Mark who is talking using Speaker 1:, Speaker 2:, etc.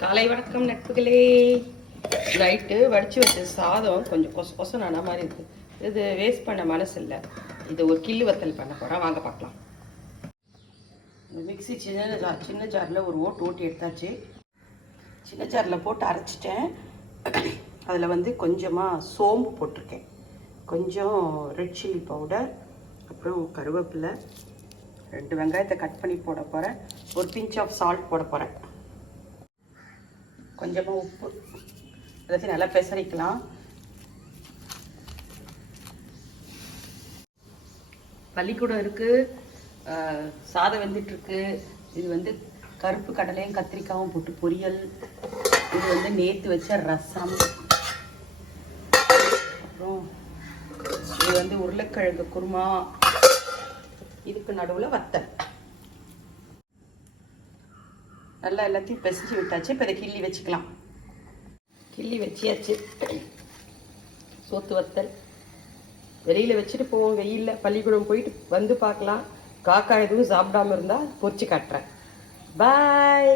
Speaker 1: காலை வணக்கம் நட்புகளே. நைட்டு வடித்து வச்ச சாதம் கொஞ்சம் கொச கொசனான மாதிரி இருக்குது இது வேஸ்ட் பண்ண மனசு இல்லை. இது ஒரு கில்லு வத்தல் பண்ண போகிறேன் வாங்க பார்க்கலாம் இந்த மிக்சி சின்ன ஜார் சின்ன ஜாரில் ஒரு ஓட்டு ஓட்டி எடுத்தாச்சு. சின்ன ஜாரில் போட்டு அரைச்சிட்டேன். அதில் வந்து கொஞ்சமாக சோம்பு போட்டிருக்கேன். கொஞ்சம் ரெட் சில்லி பவுடர் அப்புறம் கருவேப்பிலை ரெண்டு வெங்காயத்தை கட் பண்ணி போட போகிறேன் ஒரு பிஞ்ச் ஆஃப் சால்ட் போட போகிறேன் கொஞ்சமாக உப்பு. எல்லாத்தையும் நல்லா பெசரிக்கலாம். பள்ளிக்கூடம் இருக்குது சாதம் வெந்துட்டுருக்கு. இது வந்து கருப்பு கடலையும் கத்திரிக்காயும் போட்டு பொரியல். இது வந்து நேற்று வச்ச ரசம். அப்புறம் இது வந்து உருளைக்கிழங்கு குருமா. இதுக்கு நடுவில் வத்தல். நல்லா எல்லாத்தையும் பிசைஞ்சு விட்டாச்சு. இப்போ இதை கிள்ளி வச்சுக்கலாம். கிள்ளி வச்சியாச்சு. சோத்து வத்தல். வெளியில் வச்சுட்டு போவோம். வெயிலில் பள்ளிக்கூடம் போயிட்டு வந்து பார்க்கலாம். காக்கா எதுவும் சாப்பிடாம இருந்தால் பொறிச்சு காட்டுறேன். பாய்